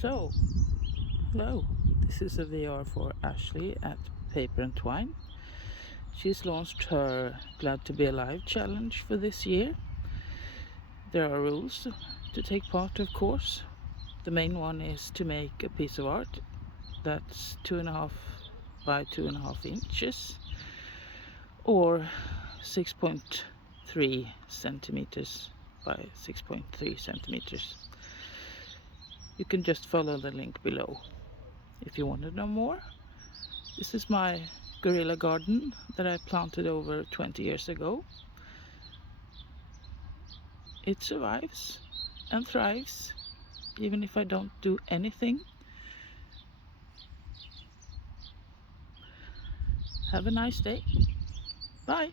So, hello, this is a VR for Ashley at Paper&Twine. She's launched her Glad to be Alive challenge for this year. There are rules to take part, of course. The main one is to make a piece of art that's 2.5 by 2.5 inches or 6.3 centimeters by 6.3 centimeters. You can just follow the link below if you want to know more. This is my gorilla garden that I planted over 20 years ago. It survives and thrives even if I don't do anything. Have a nice day. Bye.